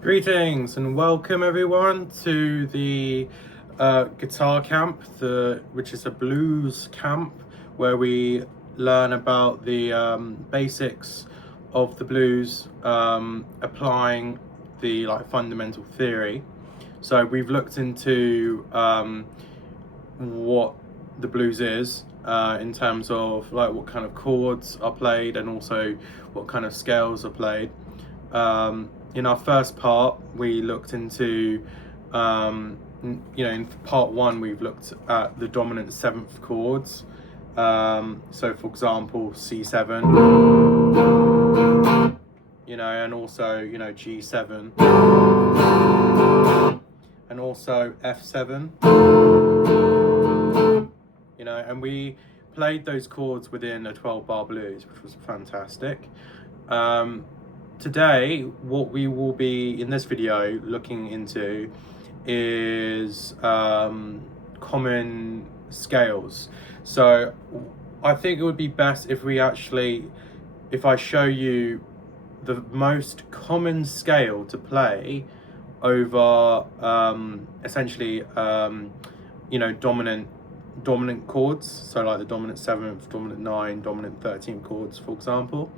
Greetings and welcome everyone to the guitar camp, which is a blues camp where we learn about the basics of the blues, applying the fundamental theory. So we've looked into what the blues is in terms of what kind of chords are played and also what kind of scales are played. In our first part, we looked into, in part one, we've looked at the dominant seventh chords. So, for example, C7, and also, G7, and also F7, and we played those chords within a 12-bar blues, which was fantastic. Today, what we will be in this video looking into is common scales. So I think it would be best if I show you the most common scale to play over essentially dominant chords, so like the dominant 7th, dominant 9, dominant 13 chords, for example.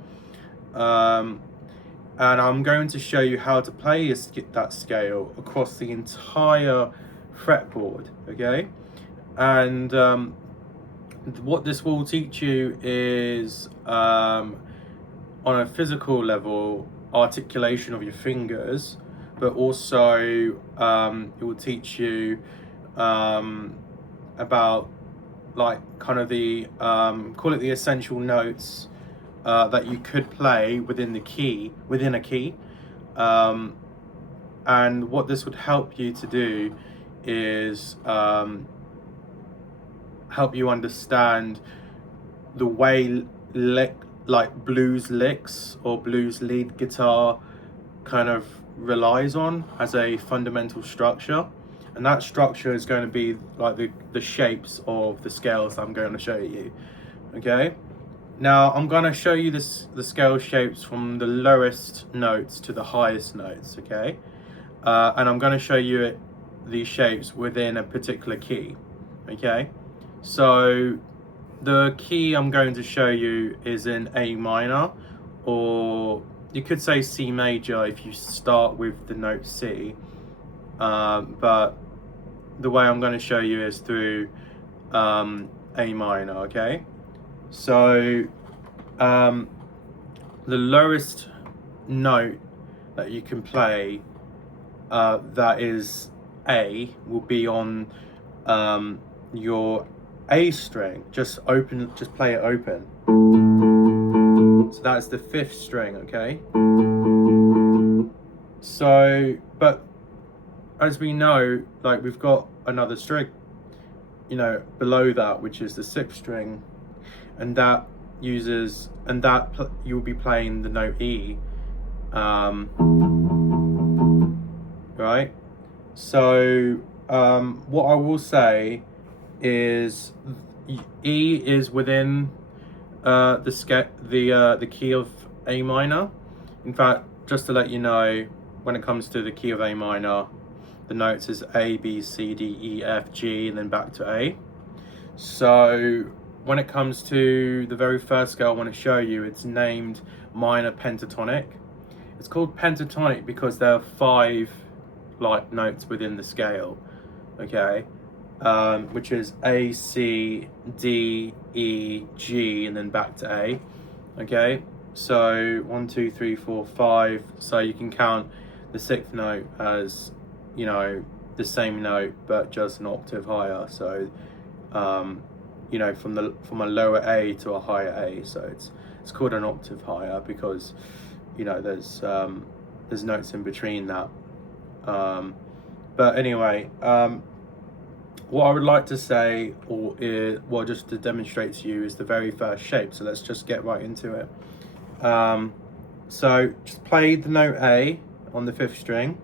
And I'm going to show you how to play that scale across the entire fretboard, okay? And what this will teach you is, on a physical level, articulation of your fingers, but also it will teach you about kind of the, call it the essential notes that you could play within a key, and what this would help you to do is help you understand the way blues licks or blues lead guitar kind of relies on as a fundamental structure, and that structure is going to be like the shapes of the scales I'm going to show you, okay? Now, I'm going to show you the scale shapes from the lowest notes to the highest notes, okay? And I'm going to show you these shapes within a particular key, okay? So, the key I'm going to show you is in A minor, or you could say C major if you start with the note C. But the way I'm going to show you is through A minor, okay? So the lowest note that you can play that is A will be on your A string. Just play it open. So that's the 5th string, okay? So, but as we know, we've got another string, below that, which is the 6th string. And you'll be playing the note E, right? So what I will say is E is within the key of A minor. In fact, just to let you know, when it comes to the key of A minor, the notes is A, B, C, D, E, F, G, and then back to A. So when it comes to the very first scale I want to show you, it's named minor pentatonic. It's called pentatonic because there are 5 notes within the scale, okay? Which is A, C, D, E, G, and then back to A, okay? So 1, 2, 3, 4, 5. So you can count the 6th note as, the same note but just an octave higher. So from a lower A to a higher A, so it's called an octave higher because there's notes in between that. But anyway, what I would like to say, just to demonstrate to you, is the very first shape. So let's just get right into it. So just play the note A on the 5th string,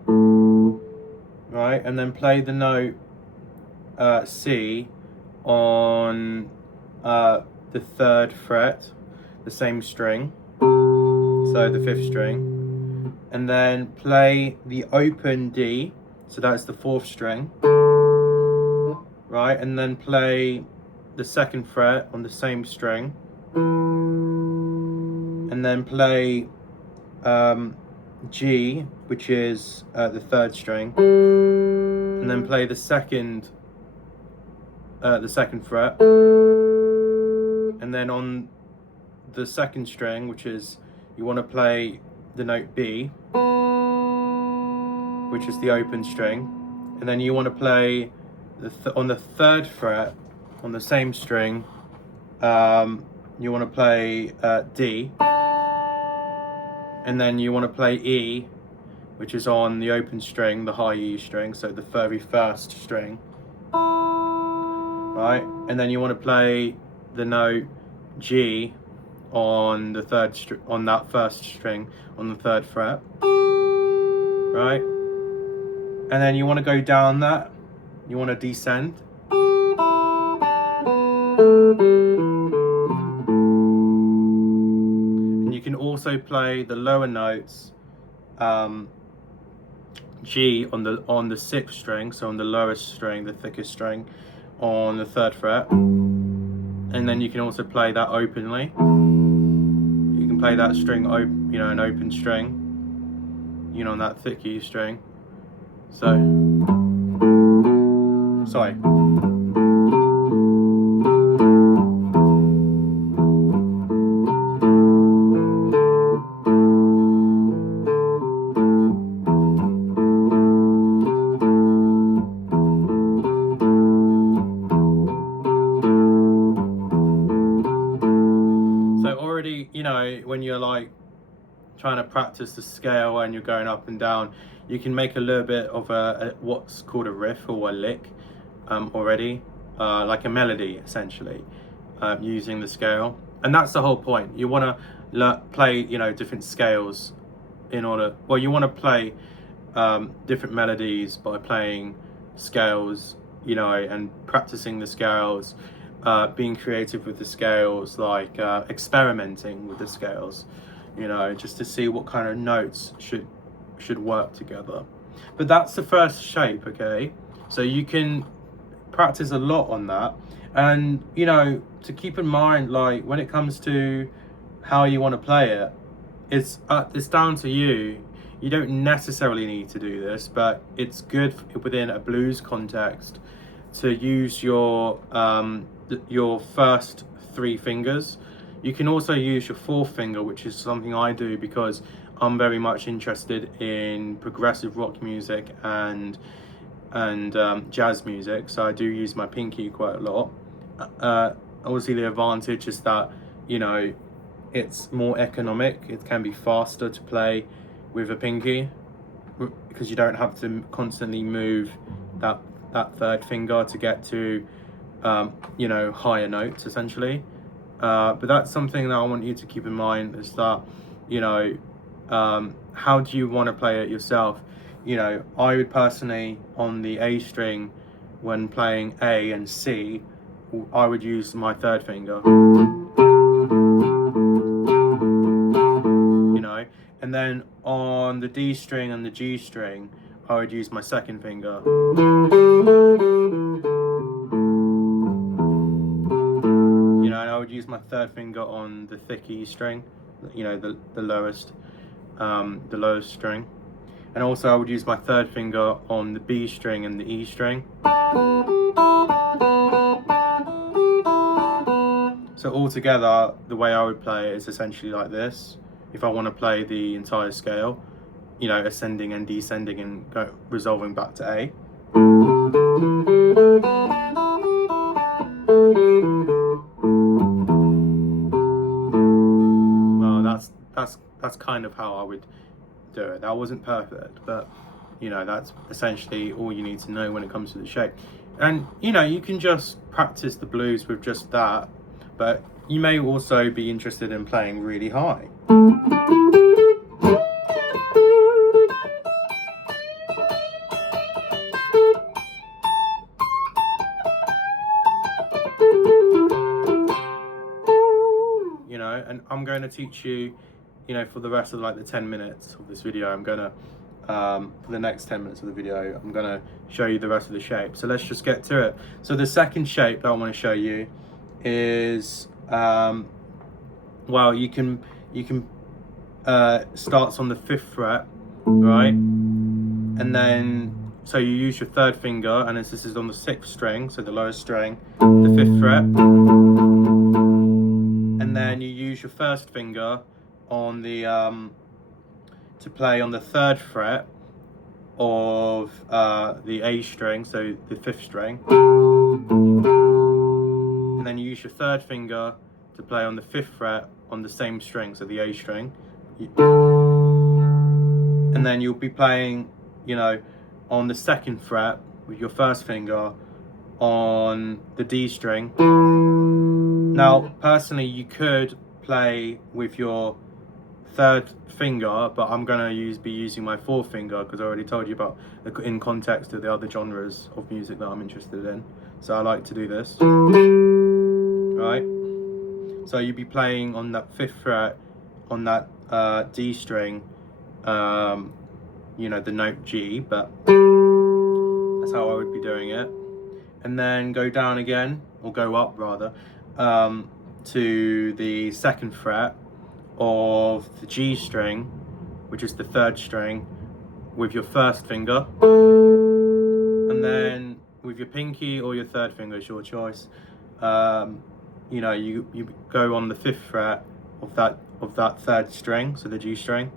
right, and then play the note C on the 3rd fret, the same string, so the 5th string, and then play the open D, so that's the 4th string, right? And then play the 2nd fret on the same string, and then play G, which is the 3rd string, and then play the second fret, and then on the 2nd string, which is, you want to play the note B, which is the open string, and then you want to play on the 3rd fret on the same string, you want to play D, and then you want to play E, which is on the open string, the high E string, so the very 1st string, right? And then you want to play the note G on the on that 1st string on the 3rd fret, right? And then you want to go down that, you want to descend, and you can also play the lower notes, G on the 6th string, so on the lowest string, the thickest string, on the 3rd fret, and then you can also play that openly. You can play that string, an open string, on that thick E string. So, sorry. When you're like trying to practice the scale and you're going up and down, you can make a little bit of a what's called a riff or a lick already, like a melody essentially, using the scale. And that's the whole point. You want to play different scales in order, well, you want to play different melodies by playing scales, and practicing the scales, being creative with the scales, like experimenting with the scales, just to see what kind of notes should work together. But that's the first shape, okay? So you can practice a lot on that, and to keep in mind, like when it comes to how you want to play it, it's down to you. You don't necessarily need to do this, but it's good within a blues context to use your first 3 fingers. You can also use your 4th finger, which is something I do because I'm very much interested in progressive rock music and jazz music, so I do use my pinky quite a lot. Obviously the advantage is that it's more economic. It can be faster to play with a pinky because you don't have to constantly move that 3rd finger to get to higher notes essentially. But that's something that I want you to keep in mind, is that how do you want to play it yourself? I would personally, on the A string, when playing A and C, I would use my 3rd finger, and then on the D string and the G string, I would use my 2nd finger. And I would use my 3rd finger on the thick E string, the lowest string. And also I would use my 3rd finger on the B string and the E string. So altogether, the way I would play it is essentially like this. If I want to play the entire scale, ascending and descending and resolving back to A. Well, that's kind of how I would do it. That wasn't perfect, but that's essentially all you need to know when it comes to the shape. And you can just practice the blues with just that, but you may also be interested in playing really high. And I'm going to teach you you know, for the rest of like the 10 minutes of this video, I'm gonna for the next 10 minutes of the video, I'm gonna show you the rest of the shape. So let's just get to it. So the second shape that I want to show you is well, you can starts on the 5th fret, right? And then so you use your 3rd finger, and this is on the 6th string, so the lowest string, the 5th fret, and then you use your 1st finger on the to play on the 3rd fret of the A string, so the 5th string, and then you use your 3rd finger to play on the 5th fret on the same string, so the A string, and then you'll be playing, you know, on the 2nd fret with your 1st finger on the D string. Now, personally, you could play with your 3rd finger, but I'm gonna be using my 4th finger because I already told you about in context of the other genres of music that I'm interested in. So I like to do this, right? So you'd be playing on that 5th fret on that D string, you know, the note G, but that's how I would be doing it. And then go down again, or go up rather, to the 2nd fret of the G string, which is the 3rd string, with your 1st finger, and then with your pinky or your 3rd finger, is your choice. You know, you go on the 5th fret of that 3rd string, so the G string,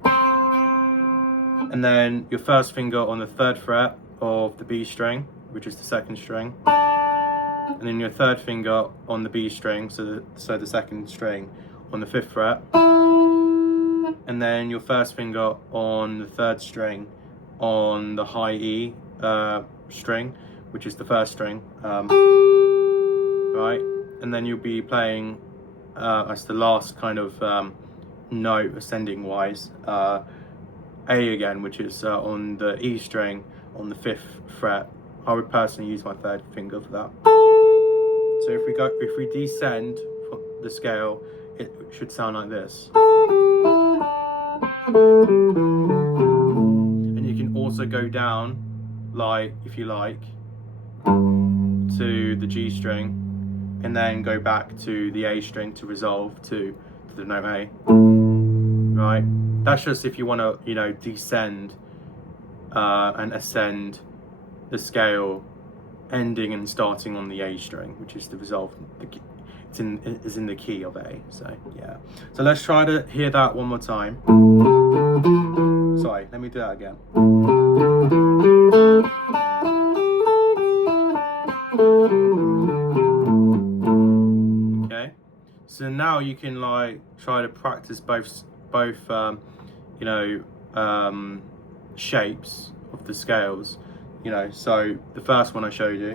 and then your 1st finger on the 3rd fret of the B string, which is the 2nd string, and then your 3rd finger on the B string, so the 2nd string on the 5th fret, and then your 1st finger on the 3rd string on the high E string, which is the 1st string, right? And then you'll be playing as the last kind of note ascending wise, A again, which is on the E string on the 5th fret. I would personally use my 3rd finger for that. So if we descend the scale, it should sound like this. And you can also go down, like, if you like, to the G string, and then go back to the A string to resolve to the note A, right? That's just if you want to, you know, descend and ascend the scale, ending and starting on the A string, which is the resolve. It's in the key of A. So yeah. So let's try to hear that one more time. Sorry, let me do that again. Okay. So now you can like try to practice both you know, shapes of the scales. You know, so the first one I showed you.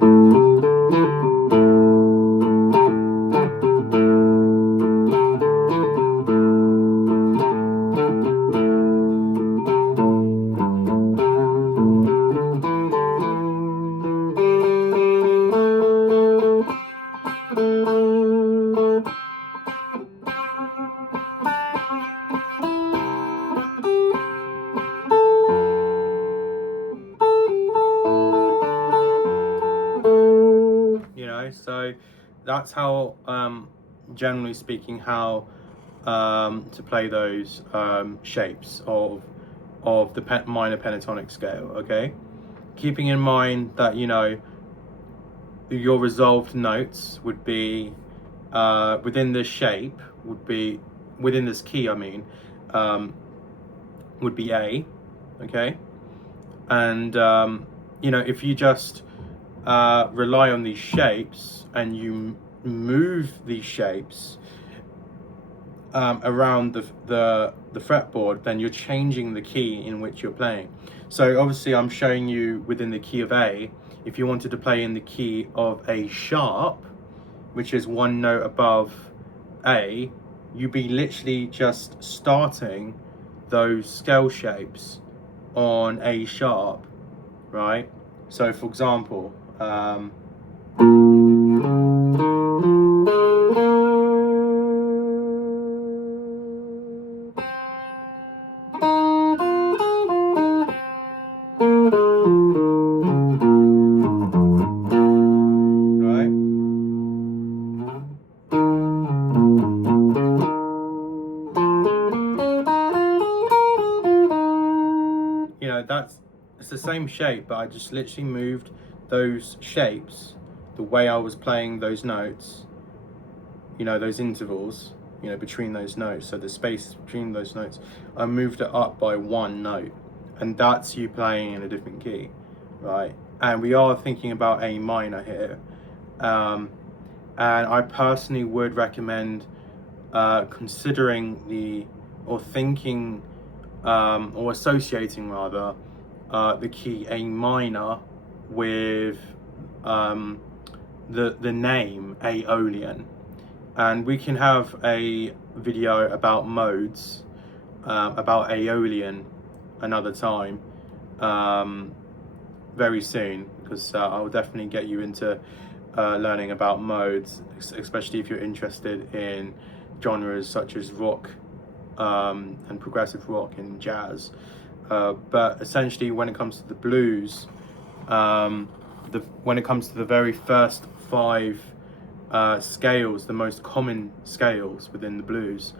So that's how, generally speaking, how to play those shapes of the minor pentatonic scale. Okay, keeping in mind that, you know, your resolved notes would be within this shape, would be within this key, I mean, would be A. Okay, and you know, if you just rely on these shapes and you move these shapes around the fretboard, then you're changing the key in which you're playing. So obviously I'm showing you within the key of A. If you wanted to play in the key of A sharp, which is one note above A, you'd be literally just starting those scale shapes on A sharp, right? So for example, you know, it's the same shape, but I just literally moved those shapes, the way I was playing those notes, you know, those intervals, you know, between those notes, so the space between those notes, I moved it up by one note, and that's you playing in a different key, right? And we are thinking about A minor here, and I personally would recommend considering or thinking or associating rather the key A minor with the name Aeolian. And we can have a video about modes, about Aeolian another time, very soon, because I'll definitely get you into learning about modes, especially if you're interested in genres such as rock and progressive rock and jazz. But essentially, when it comes to the blues, when it comes to the very first 5 scales, the most common scales within the blues,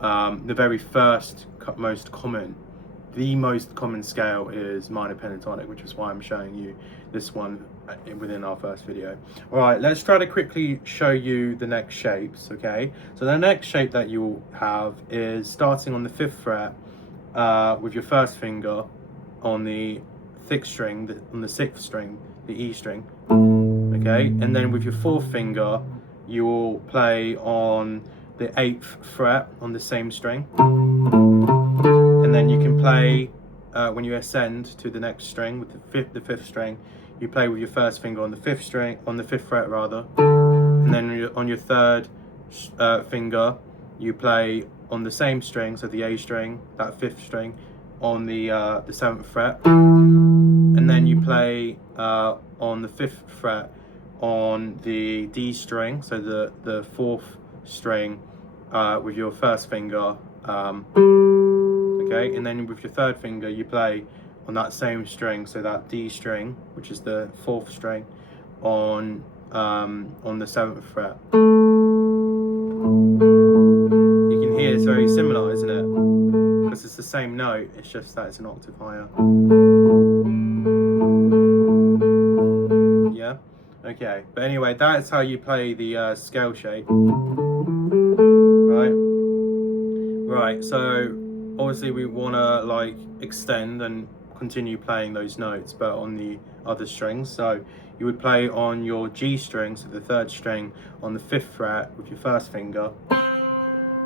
the very first most common scale is minor pentatonic, which is why I'm showing you this one within our first video. All right, let's try to quickly show you the next shapes. Okay, so the next shape that you'll have is starting on the 5th fret with your first finger on the 6th string, on the 6th string, the E string. Okay, and then with your 4th finger, you will play on the 8th fret on the same string. And then you can play, when you ascend to the next string with the 5th string, you play with your first finger on the 5th string, on the 5th fret rather. And then on your 3rd finger, you play on the same string, so the A string, that 5th string, on the 7th fret. And then you play on the 5th fret on the D string, so the 4th string, with your first finger. Okay, and then with your 3rd finger, you play on that same string, so that D string, which is the 4th string, on the 7th fret. You can hear it's very similar, isn't it? Because it's the same note, it's just that it's an octave higher. Yeah? Okay, but anyway, that's how you play the scale shape. Right, so obviously we want to like extend and continue playing those notes, but on the other strings. So you would play on your G string, so the 3rd string, on the 5th fret with your first finger.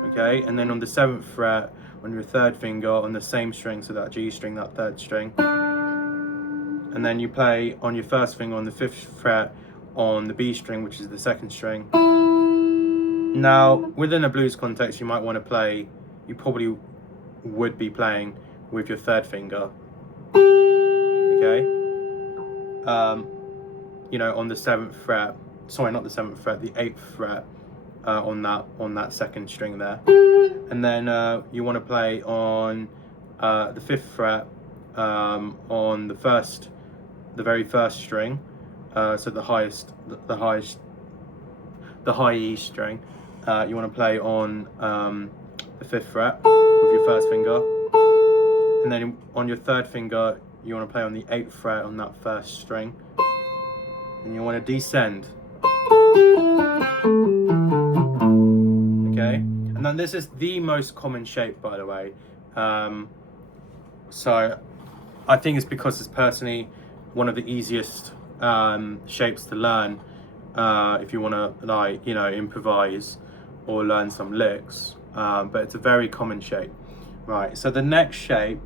Okay, and then on the 7th fret on your 3rd finger on the same string, so that G string, that 3rd string. And then you play on your first finger on the 5th fret on the B string, which is the 2nd string. Now, within a blues context, you might want to play, you probably would be playing with your 3rd finger. Okay, you know, on the 7th fret, sorry, not the 7th fret, the 8th fret, on that 2nd string there. And then you want to play on the 5th fret on the very first string, so the high E string. You want to play on the 5th fret with your first finger, and then on your 3rd finger you want to play on the 8th fret on that first string, and you want to descend. Okay, and then this is the most common shape, by the way. So I think it's because it's personally one of the easiest shapes to learn if you want to, like, you know, improvise or learn some licks, but it's a very common shape. Right, so the next shape,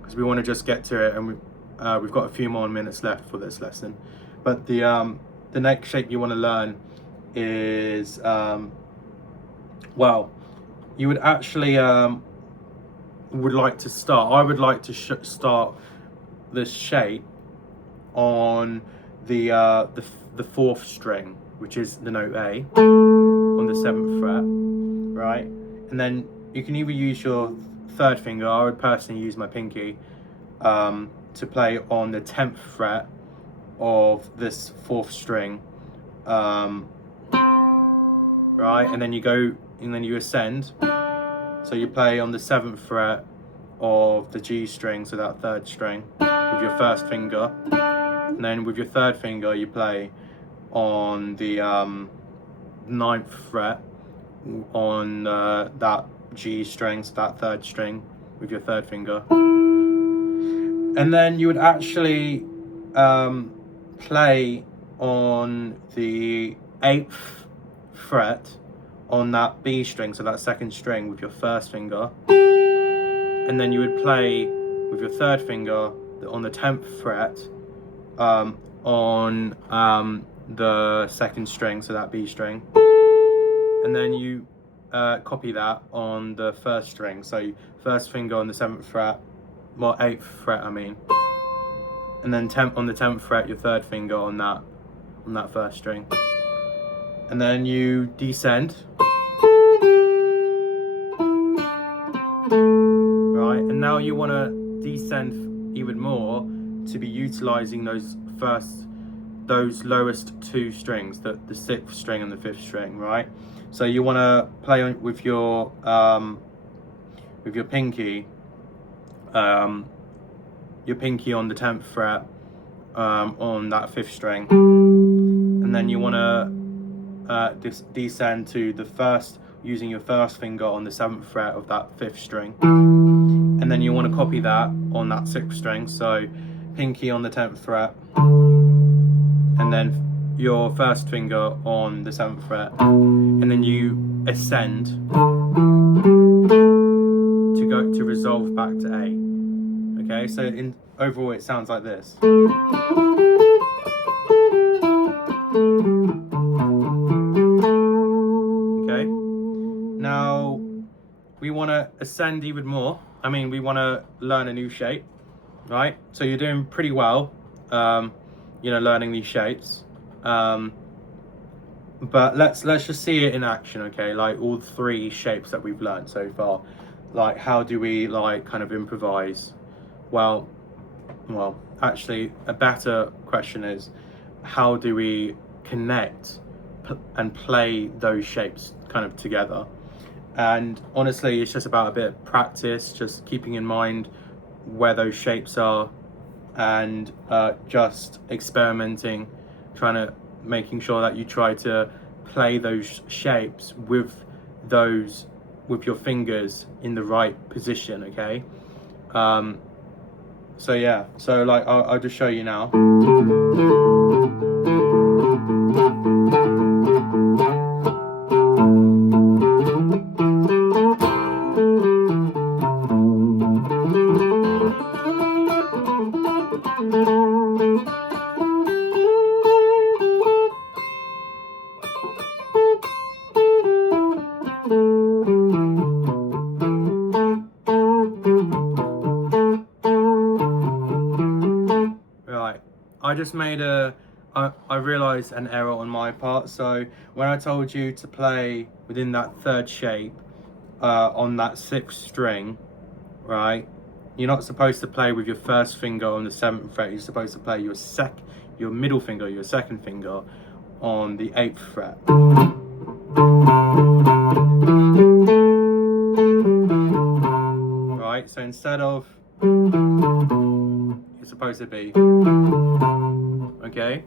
because we want to just get to it, and we've got a few more minutes left for this lesson, but the next shape you want to learn is well, you would actually would like to start, I would like to start this shape on the 4th string, which is the note A, on the 7th fret, right? And then you can either use your 3rd finger, I would personally use my pinky, to play on the 10th fret of this 4th string, right? And then you go, and then you ascend, so you play on the 7th fret of the G string, so that third string, with your first finger. And then with your third finger, you play on the 9th fret on that G string, so that third string, with your third finger. And then you would actually play on the 8th fret on that B string, so that second string, with your first finger. And then you would play with your third finger on the 10th fret on the second string, so that B string. And then you copy that on the first string, so first finger on the 7th fret, well, 8th fret I mean, and then on the 10th fret your third finger on that first string, and then you descend, right? And now you want to descend even more to be utilizing those lowest two strings, the 6th string and the 5th string, right? So you want to play with your pinky, on the 10th fret on that 5th string, and then you want to descend to the first, using your first finger on the 7th fret of that 5th string, and then you want to copy that on that 6th string, so pinky on the 10th fret, and then your first finger on the 7th fret, and then you ascend to resolve back to A. Okay, so overall it sounds like this. Okay, now we want to ascend even more. I mean, we want to learn a new shape, right? So you're doing pretty well, learning these shapes. But let's just see it in action, okay? Like all three shapes that we've learned so far. Like, how do we kind of improvise? Well, actually, a better question is, how do we connect and play those shapes kind of together? And honestly, it's just about a bit of practice, just keeping in mind where those shapes are, and just experimenting, making sure that you try to play those shapes with your fingers in the right position, okay? So yeah, so I'll just show you now. I just made I realized an error on my part. So when I told you to play within that third shape on that 6th string, right, you're not supposed to play with your first finger on the 7th fret. You're supposed to play your middle finger, your second finger, on the 8th fret. Right, so instead of, you're supposed to be, okay,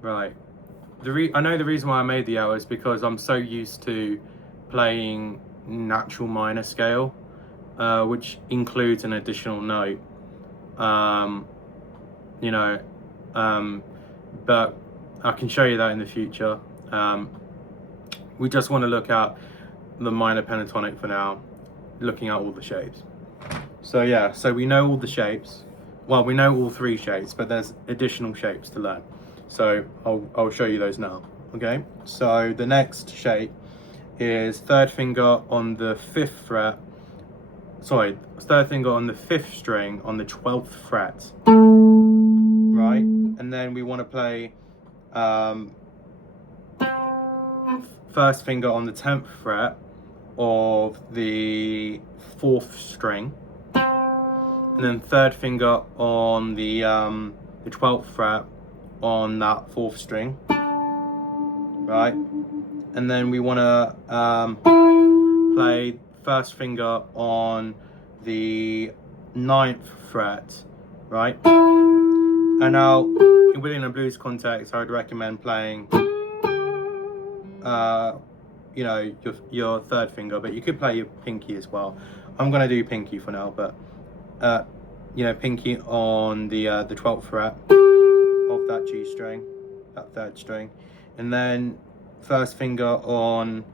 right. I know the reason why I made the error is because I'm so used to playing natural minor scale, which includes an additional note, but I can show you that in the future. We just want to look at the minor pentatonic for now, looking at all the shapes. So yeah, so we know all the shapes. Well, we know all three shapes, but there's additional shapes to learn. So I'll show you those now, okay? So the next shape is third finger on the 5th fret. Sorry, third finger on the 5th string on the 12th fret, right? And then we want to play first finger on the 10th fret of the 4th string, and then third finger on the 12th fret on that 4th string, right? And then we want to play first finger on the 9th fret, right? And now, within a blues context, I would recommend playing, you know, your 3rd finger, but you could play your pinky as well. I'm gonna do pinky for now, but you know, pinky on the 12th fret of that G string, that 3rd string, and then 1st finger on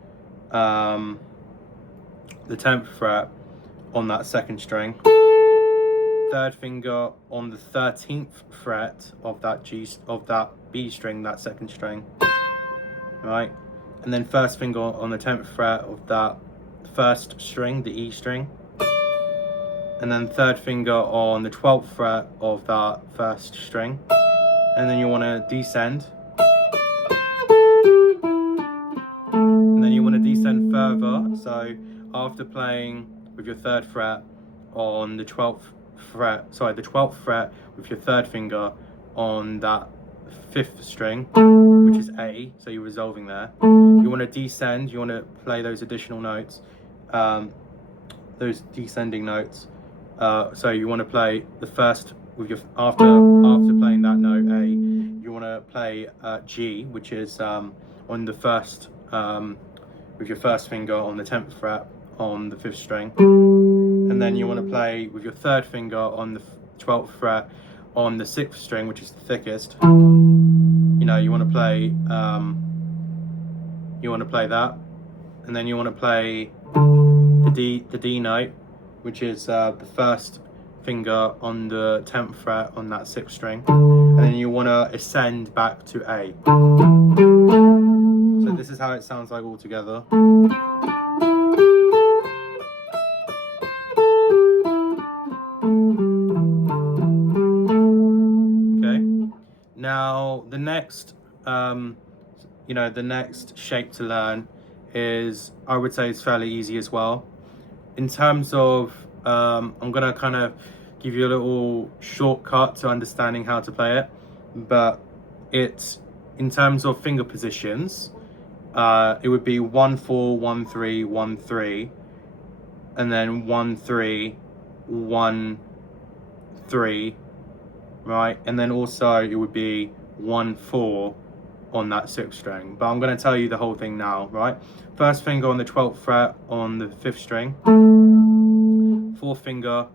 the 10th fret on that 2nd string, 3rd finger on the 13th fret of that B string, that 2nd string, right? And then 1st finger on the 10th fret of that 1st string, the E string, and then 3rd finger on the 12th fret of that 1st string, and then you want to descend, and then you want to descend further. So after playing with your 3rd fret on the 12th fret, the 12th fret with your 3rd finger on that 5th string, which is A, so you're resolving there. You want to descend, you want to play those additional notes, those descending notes. So you want to play the first with your after playing that note A, you want to play G, which is on the 1st with your 1st finger on the 10th fret on the 5th string, and then you want to play with your 3rd finger on the 12th fret on the 6th string, which is the thickest. You know, you want to play that, and then you want to play the D note, which is the 1st finger on the 10th fret on that 6th string, and then you want to ascend back to A. So this is how it sounds like all together. Okay. Now the next, you know, the next shape to learn is, I would say, it's fairly easy as well. In terms of, I'm gonna kind of give you a little shortcut to understanding how to play it, but it's, in terms of finger positions, it would be 1-4, 1-3, 1-3, and then 1-3, 1-3, right? And then also it would be 1-4 on that 6th string. But I'm going to tell you the whole thing now, right? 1st finger on the 12th fret on the 5th string, 4th finger,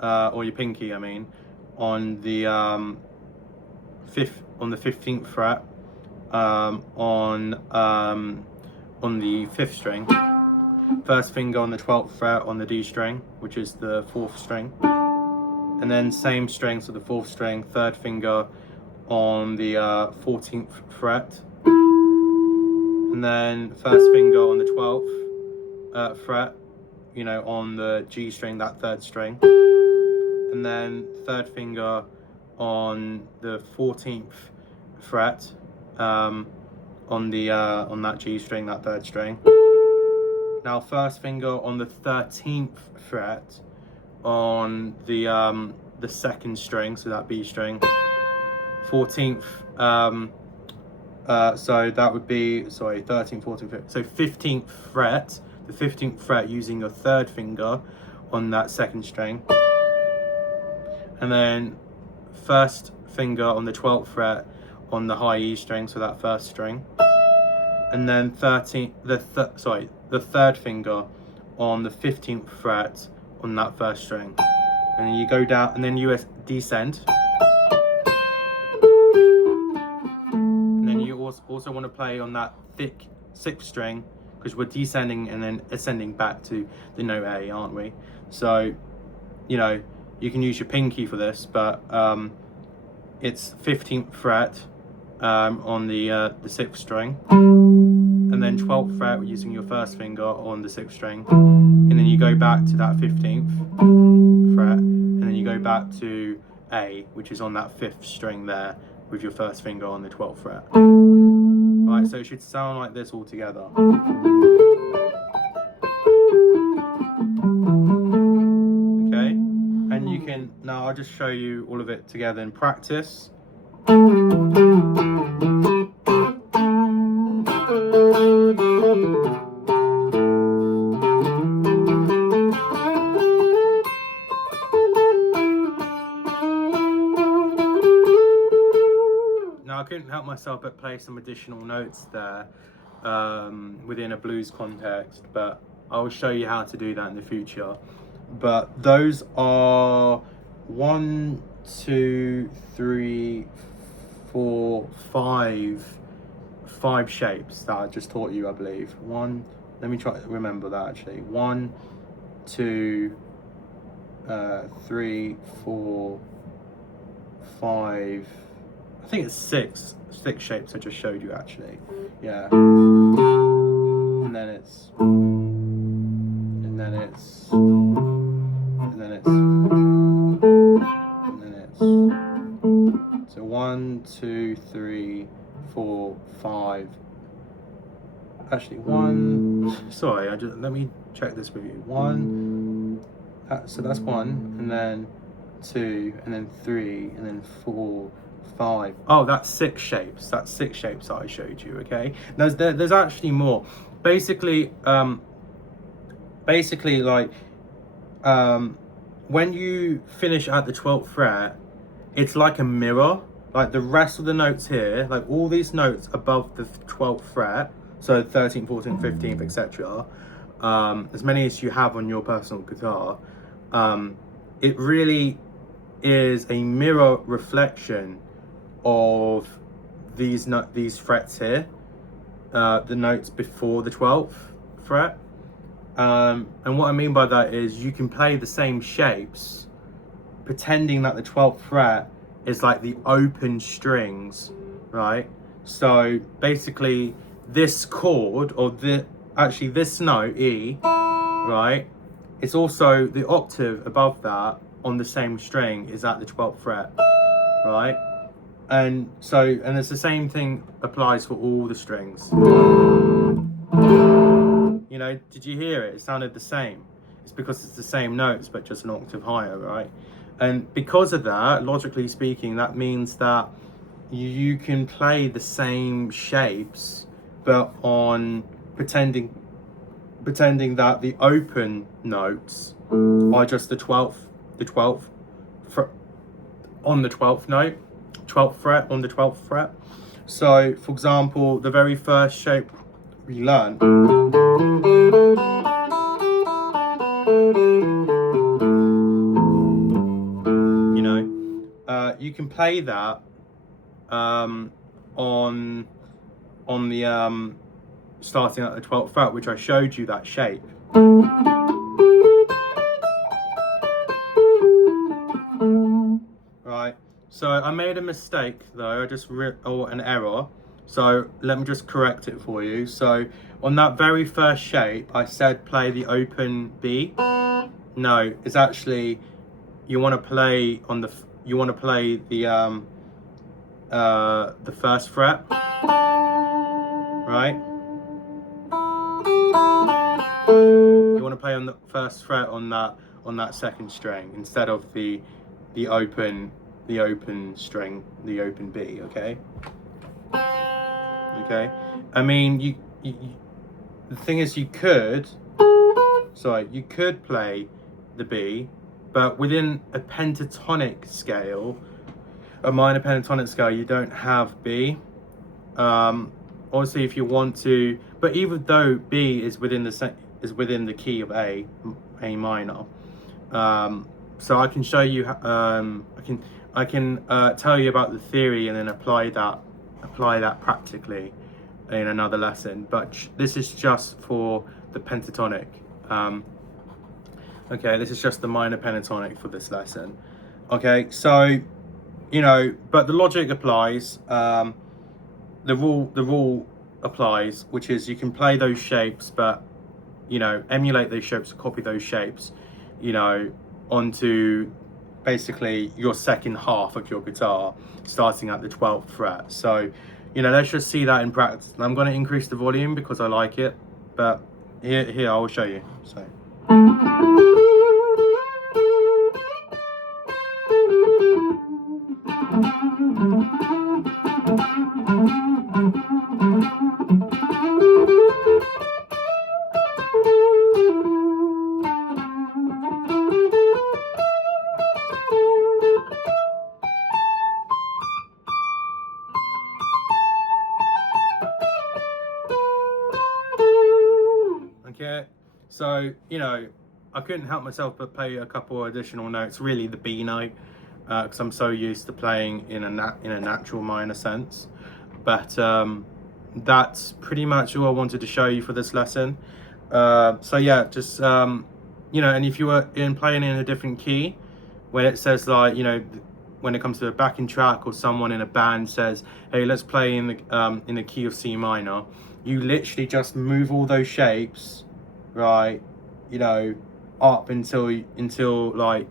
or your pinky, I mean, on the 15th fret, on the 5th string, 1st finger on the 12th fret on the D string, which is the 4th string, and then same string, so the 4th string, 3rd finger on the 14th fret, and then 1st finger on the 12th fret, you know, on the G string, that 3rd string, and then 3rd finger on the 14th fret, on that G string, that 3rd string. Now 1st finger on the 13th fret on the 2nd string, so that B string, 14th, so that would be, 13th, 14th, 15th, so 15th fret, the 15th fret using your 3rd finger on that 2nd string, and then 1st finger on the 12th fret on the high E string, so that 1st string, and then the 3rd finger on the 15th fret on that 1st string, and then you go down, and then you descend, and then you also want to play on that thick 6th string, because we're descending and then ascending back to the note A, aren't we? So, you know, you can use your pinky for this, but it's 15th fret on the 6th string, and then 12th fret using your 1st finger on the 6th string, and then you go back to that 15th fret, and then you go back to A, which is on that 5th string there, with your 1st finger on the 12th fret. Right, so it should sound like this all together. Okay, and you can, now I'll just show you all of it together in practice. couldn't help myself but play some additional notes there within a blues context, but I'll show you how to do that in the future. But those are 1, 2, 3, 4, 5 shapes that I just taught you, I believe. Let me try to remember that actually. 1, 2, 3, 4, 5. I think it's six shapes I just showed you actually. Yeah. And then it's. And then it's. And then it's. And then it's. So 1, 2, 3, 4, 5. Actually, 1. Sorry, let me check this with you. 1. So that's 1, and then 2, and then 3, and then 4, 5. Oh, that's 6 shapes. That's 6 shapes that I showed you. Okay. There's actually more. Basically, like, when you finish at the 12th fret, it's like a mirror. Like the rest of the notes here, like all these notes above the 12th fret, so 13th, 14th, 15th, etc. As many as you have on your personal guitar, it really is a mirror reflection of these frets here, the notes before the 12th fret. And what I mean by that is you can play the same shapes, pretending that the 12th fret is like the open strings, right? So basically this chord, or this note, E, right? It's also the octave above that on the same string is at the 12th fret, right? And it's the same thing applies for all the strings. You know, did you hear it? It sounded the same. It's because it's the same notes, but just an octave higher, right? And because of that, logically speaking, that means that you can play the same shapes, but on pretending that the open notes are just the 12th fret on the 12th note, 12th fret on the 12th fret. So, for example, the very first shape we learned, you can play that on the starting at the 12th fret, which I showed you that shape. Right. So I made a mistake though. Or an error. So let me just correct it for you. So on that very first shape, I said play the open B. No, it's actually you want to play the first fret, right? You want to play on the first fret on that second string instead of the open string, the open B. Okay. Okay. I mean, you the thing is, you could play the B, but within a pentatonic scale, a minor pentatonic scale, you don't have B. Obviously, if you want to, but even though B is within the key of A minor, so I can show you. I can tell you about the theory and then apply that practically in another lesson. But this is just for the pentatonic. Okay, this is just the minor pentatonic for this lesson. Okay, so but the logic applies. The rule applies, which is you can play those shapes, but emulate those shapes, copy those shapes, onto basically your second half of your guitar, starting at the 12th fret. So, let's just see that in practice. And I'm going to increase the volume because I like it, but here I will show you. So. So, you know, I couldn't help myself but play a couple additional notes, really the B note, because I'm so used to playing in a natural minor sense. But that's pretty much all I wanted to show you for this lesson. So yeah, just you know, and if you were playing in a different key, when it says, like, you know, when it comes to a backing track, or someone in a band says, hey, let's play in the key of C minor, you literally just move all those shapes, right, you know, up until like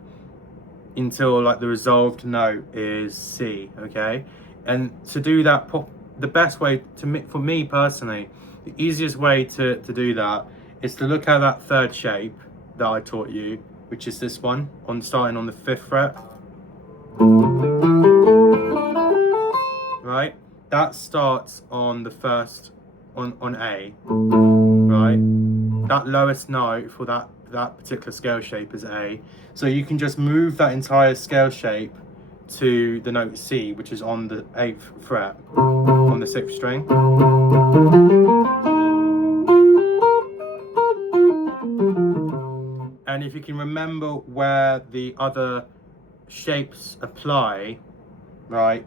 the resolved note is C. Okay, and to do that, the best way for me personally, the easiest way to do that is to look at that third shape that I taught you, which is this one, starting on the 5th fret. Right, that starts on the first, on A. Right, that lowest note for that particular scale shape is A. So you can just move that entire scale shape to the note C, which is on the 8th fret on the 6th string. And if you can remember where the other shapes apply, right,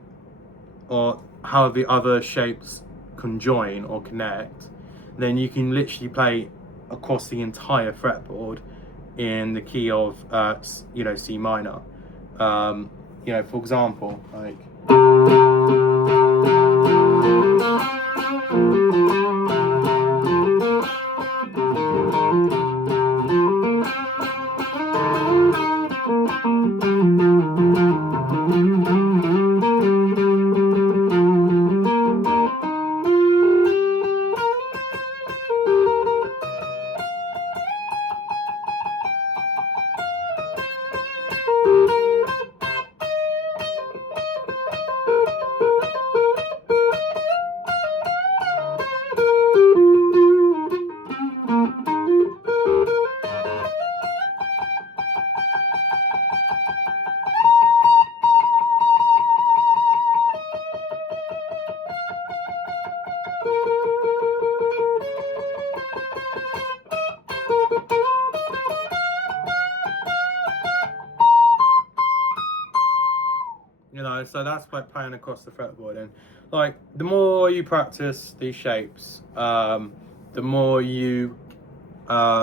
or how the other shapes conjoin or connect, then you can literally play across the entire fretboard in the key of you know, C minor. You know, for example, like, you know, so that's like playing across the fretboard. And like, the more you practice these shapes, the more you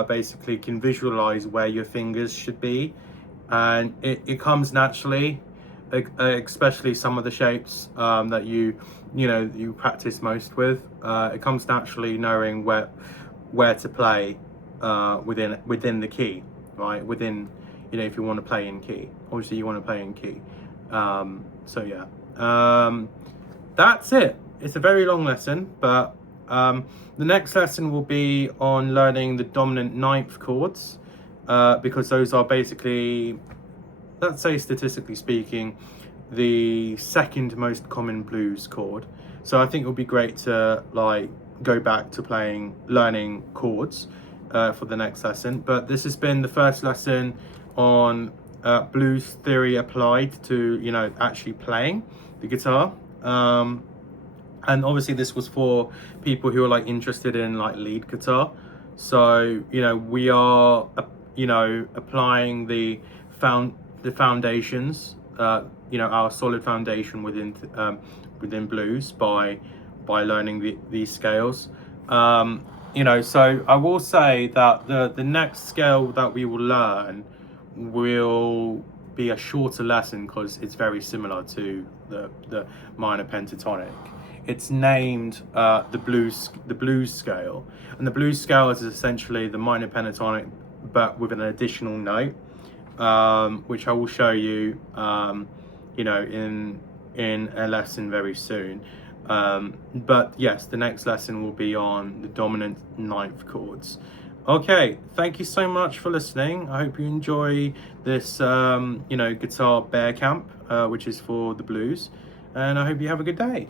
basically can visualize where your fingers should be, and it comes naturally, especially some of the shapes that you know, you practice most with. It comes naturally knowing where to play within the key, right, within, you know, if you want to play in key, obviously you want to play in key. So yeah, that's it. It's a very long lesson, but the next lesson will be on learning the dominant 9th chords, because those are basically, let's say statistically speaking, the second most common blues chord. So I think it would be great to like go back to learning chords for the next lesson. But this has been the first lesson on blues theory applied to, you know, actually playing the guitar. And obviously this was for people who are like interested in like lead guitar. So, you know, we are, you know, applying the foundations, you know, our solid foundation within blues by learning these scales. You know, so I will say that the next scale that we will learn will be a shorter lesson because it's very similar to the minor pentatonic. It's named the blues scale, and the blues scale is essentially the minor pentatonic but with an additional note, which I will show you, you know, in a lesson very soon. But yes, the next lesson will be on the dominant 9th chords. Okay, thank you so much for listening. I hope you enjoy this, you know, guitar bear camp, which is for the blues, and I hope you have a good day.